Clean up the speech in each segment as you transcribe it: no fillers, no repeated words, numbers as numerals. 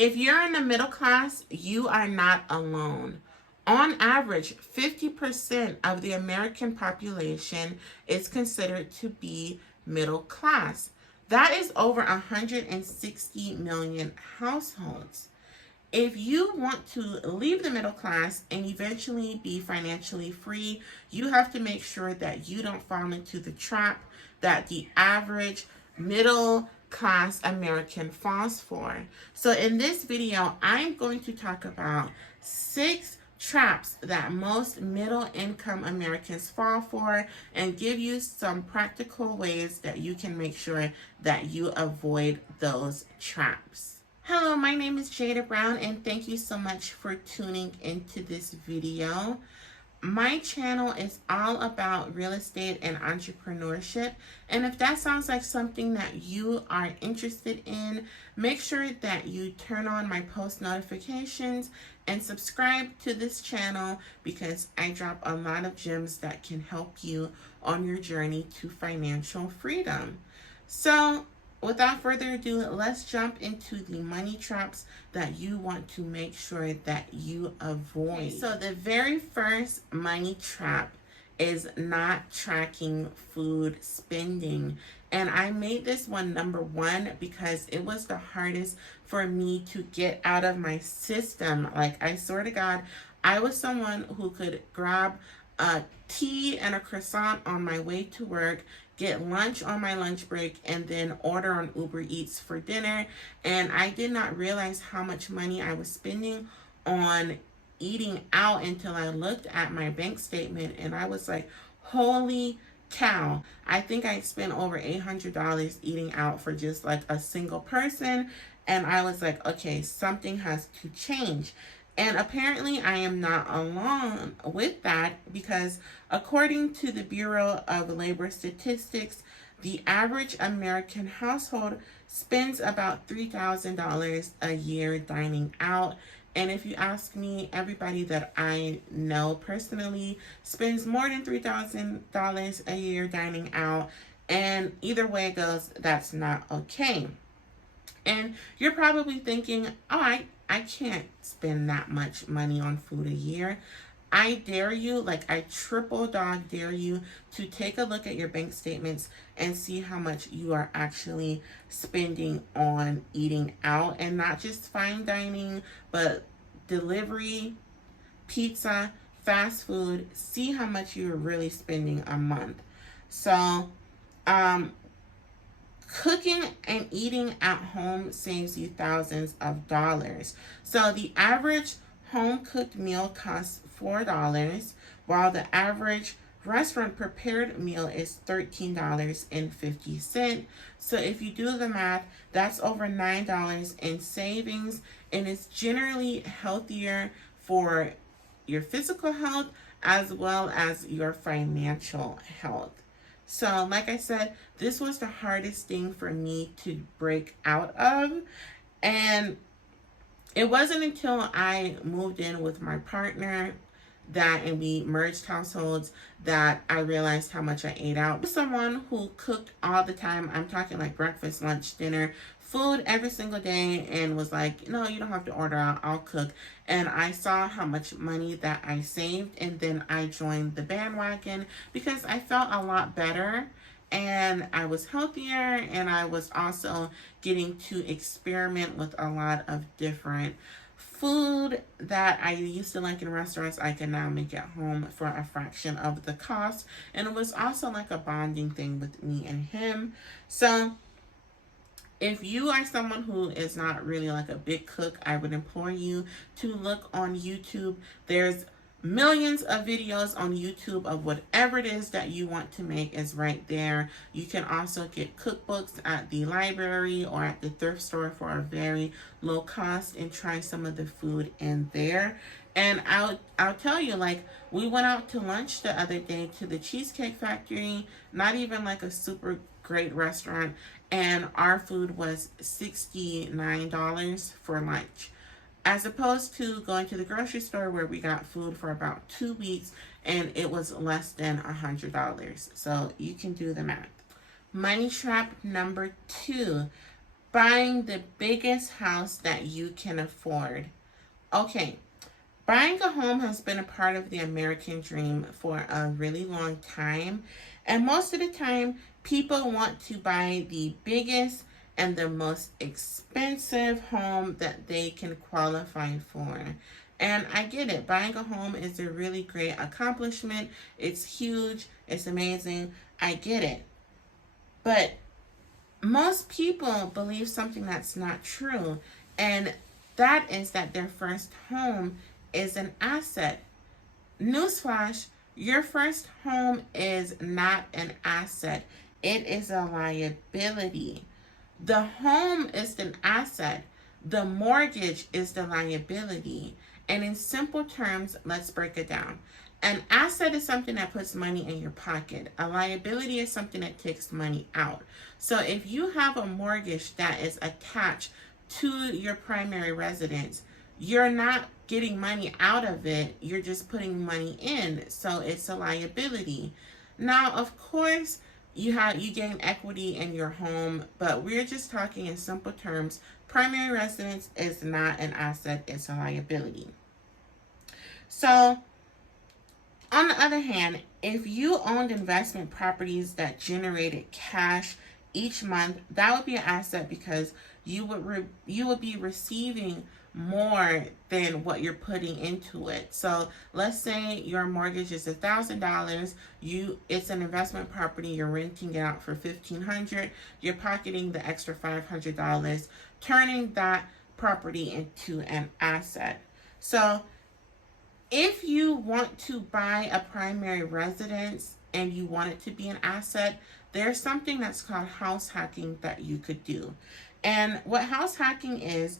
If you're in the middle class, you are not alone. On average, 50% of the American population is considered to be middle class. That is over 160 million households. If you want to leave the middle class and eventually be financially free, you have to make sure that you don't fall into the trap that the average middle class American falls for. So in this video, I'm going to talk about 6 traps that most middle income Americans fall for and give you some practical ways that you can make sure that you avoid those traps. Hello, my name is Jada Brown and thank you so much for tuning into this video. My channel is all about real estate and entrepreneurship, and if that sounds like something that you are interested in, make sure that you turn on my post notifications and subscribe to this channel because I drop a lot of gems that can help you on your journey to financial freedom. So without further ado, let's jump into the money traps that you want to make sure that you avoid. So the very first money trap is not tracking food spending. And I made this one number 1 because it was the hardest for me to get out of my system. Like, I swear to God, I was someone who could grab a tea and a croissant on my way to work, get lunch on my lunch break, and then order on Uber Eats for dinner. And I did not realize how much money I was spending on eating out until I looked at my bank statement and I was like, holy cow. I think I spent over $800 eating out for just like a single person. And I was like, okay, something has to change. And apparently I am not alone with that because according to the Bureau of Labor Statistics, the average American household spends about $3,000 a year dining out. And if you ask me, everybody that I know personally spends more than $3,000 a year dining out. And either way it goes, that's not okay. And you're probably thinking, oh, I can't spend that much money on food a year. I dare you, like I triple dog dare you to take a look at your bank statements and see how much you are actually spending on eating out, and not just fine dining, but delivery, pizza, fast food. See how much you're really spending a month. So, cooking and eating at home saves you thousands of dollars. So the average home cooked meal costs $4, while the average restaurant prepared meal is $13.50. So if you do the math, that's over $9 in savings, and it's generally healthier for your physical health as well as your financial health. So like I said, this was the hardest thing for me to break out of. And it wasn't until I moved in with my partner and we merged households that I realized how much I ate out. Someone who cooked all the time, I'm talking like breakfast, lunch, dinner, food every single day, and was like, no, you don't have to order out, I'll cook. And I saw how much money that I saved, and then I joined the bandwagon because I felt a lot better and I was healthier, and I was also getting to experiment with a lot of different food that I used to like in restaurants. I can now make at home for a fraction of the cost, and it was also like a bonding thing with me and him. So if you are someone who is not really like a big cook, I would implore you to look on YouTube. There's millions of videos on YouTube of whatever it is that you want to make is right there. You can also get cookbooks at the library or at the thrift store for a very low cost and try some of the food in there. And I'll tell you, like, we went out to lunch the other day to the Cheesecake Factory, not even like a super great restaurant, and our food was $69 for lunch, as opposed to going to the grocery store where we got food for about 2 weeks and it was less than $100. So you can do the math. Money trap number 2. buying the biggest house that you can afford. Okay, buying a home has been a part of the American dream for a really long time. And most of the time, people want to buy the biggest and the most expensive home that they can qualify for. And I get it. Buying a home is a really great accomplishment. It's huge. It's amazing. I get it. But most people believe something that's not true. And that is that their first home is an asset. Newsflash, your first home is not an asset. It is a liability. The home is an asset. The mortgage is the liability. And in simple terms, let's break it down. An asset is something that puts money in your pocket. A liability is something that takes money out. So if you have a mortgage that is attached to your primary residence, you're not getting money out of it. You're just putting money in. So it's a liability. Now, of course, you gain equity in your home, but we're just talking in simple terms. Primary residence is not an asset, it's a liability. So, on the other hand, if you owned investment properties that generated cash each month, that would be an asset because you would be receiving more than what you're putting into it. So let's say your mortgage is $1,000. It's an investment property. You're renting it out for $1,500. You're pocketing the extra $500, turning that property into an asset. So if you want to buy a primary residence and you want it to be an asset, there's something that's called house hacking that you could do. And what house hacking is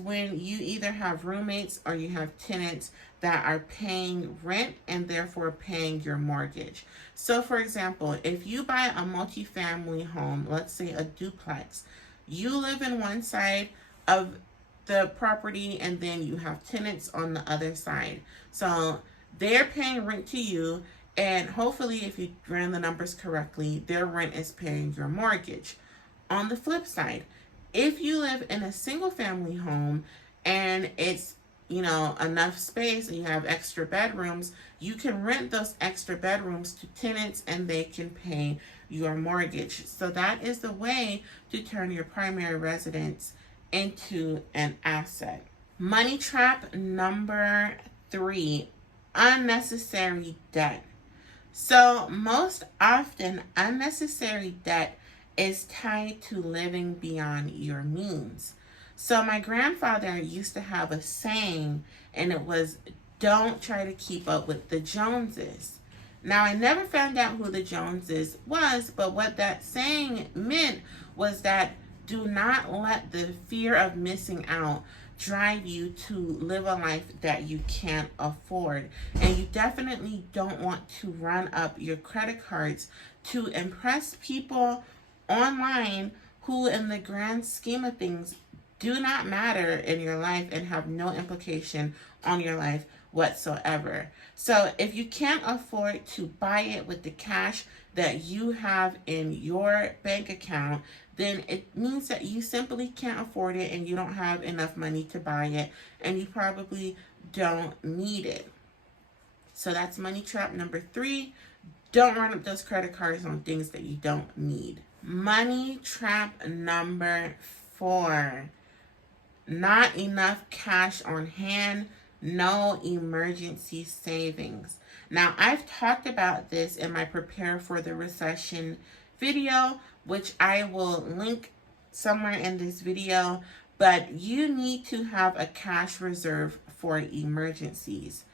when you either have roommates or you have tenants that are paying rent and therefore paying your mortgage. So for example, if you buy a multifamily home, let's say a duplex, you live in one side of the property and then you have tenants on the other side. So they're paying rent to you, and hopefully if you ran the numbers correctly, their rent is paying your mortgage. On the flip side, if you live in a single family home and it's, enough space and you have extra bedrooms, you can rent those extra bedrooms to tenants and they can pay your mortgage. So that is the way to turn your primary residence into an asset. Money trap number 3, unnecessary debt. So most often, unnecessary debt is tied to living beyond your means. So my grandfather used to have a saying, and it was, don't try to keep up with the Joneses. Now, I never found out who the Joneses was, but what that saying meant was that do not let the fear of missing out drive you to live a life that you can't afford. And you definitely don't want to run up your credit cards to impress people online who, in the grand scheme of things, do not matter in your life and have no implication on your life whatsoever. So if you can't afford to buy it with the cash that you have in your bank account, then it means that you simply can't afford it and you don't have enough money to buy it and you probably don't need it. So that's money trap number 3. Don't run up those credit cards on things that you don't need. Money trap number 4. Not enough cash on hand, no emergency savings. Now, I've talked about this in my Prepare for the Recession video, which I will link somewhere in this video, but you need to have a cash reserve for emergencies.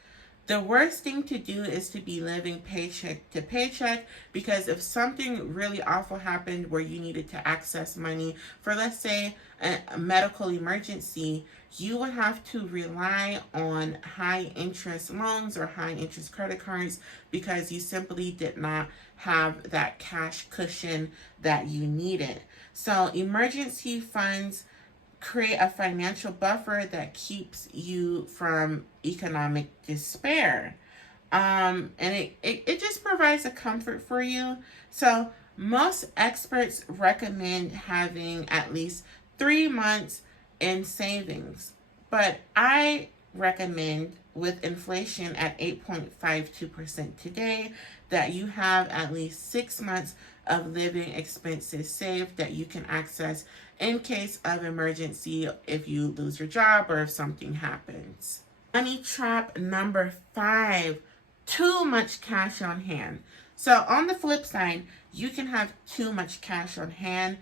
The worst thing to do is to be living paycheck to paycheck, because if something really awful happened where you needed to access money for, let's say, a medical emergency, you would have to rely on high interest loans or high interest credit cards because you simply did not have that cash cushion that you needed. So emergency funds create a financial buffer that keeps you from economic despair. And it just provides a comfort for you. So most experts recommend having at least 3 months in savings. But I recommend, with inflation at 8.52% today, that you have at least 6 months of living expenses saved that you can access in case of emergency if you lose your job or if something happens. Money trap number 5, too much cash on hand. So on the flip side, you can have too much cash on hand.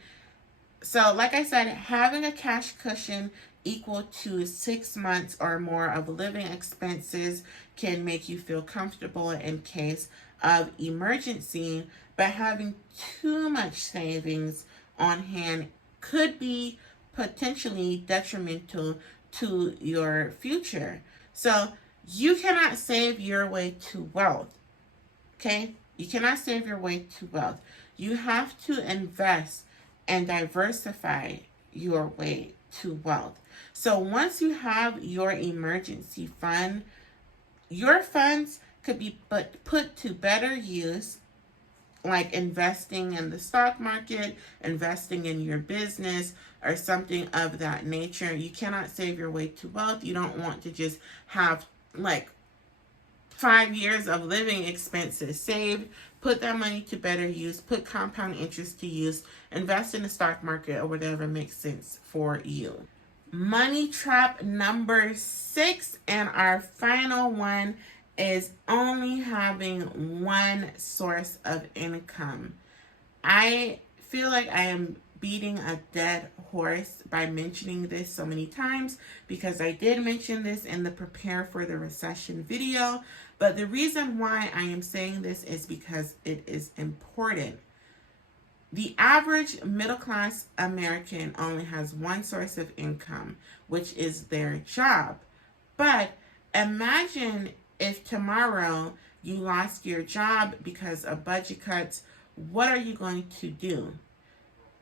So like I said, having a cash cushion equal to 6 months or more of living expenses can make you feel comfortable in case of emergency, but having too much savings on hand could be potentially detrimental to your future. So you cannot save your way to wealth. Okay? You cannot save your way to wealth. You have to invest and diversify your way to wealth. So once you have your emergency fund, your funds could be put to better use, like investing in the stock market, investing in your business, or something of that nature. You cannot save your way to wealth. You don't want to just have like 5 years of living expenses saved. Put that money to better use. Put compound interest to use. Invest in the stock market or whatever makes sense for you. Money trap number 6, and our final one, is only having one source of income. I feel like I am beating a dead horse by mentioning this so many times, because I did mention this in the Prepare for the Recession video, but the reason why I am saying this is because it is important. The average middle-class American only has one source of income, which is their job. But imagine if tomorrow you lost your job because of budget cuts. What are you going to do?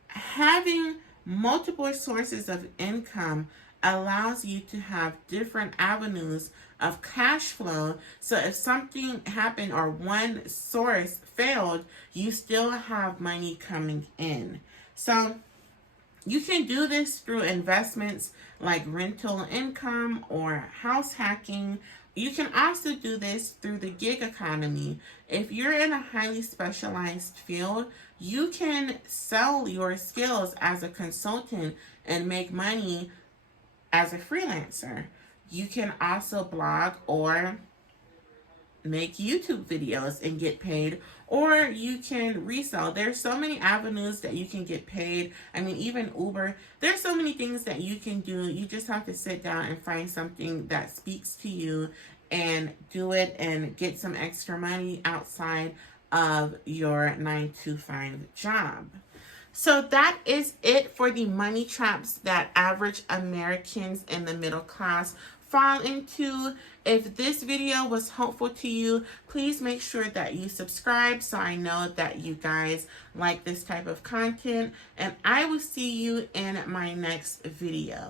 Having multiple sources of income allows you to have different avenues of cash flow. So if something happened or one source failed, you still have money coming in. So you can do this through investments like rental income or house hacking. You can also do this through the gig economy. If you're in a highly specialized field, you can sell your skills as a consultant and make money as a freelancer. You can also blog or make YouTube videos and get paid, or you can resell. There's so many avenues that you can get paid. I mean, even Uber, there's so many things that you can do. You just have to sit down and find something that speaks to you and do it and get some extra money outside of your 9-to-5 job. So that is it for the money traps that average Americans in the middle class fall into. If this video was helpful to you, please make sure that you subscribe so I know that you guys like this type of content, and I will see you in my next video.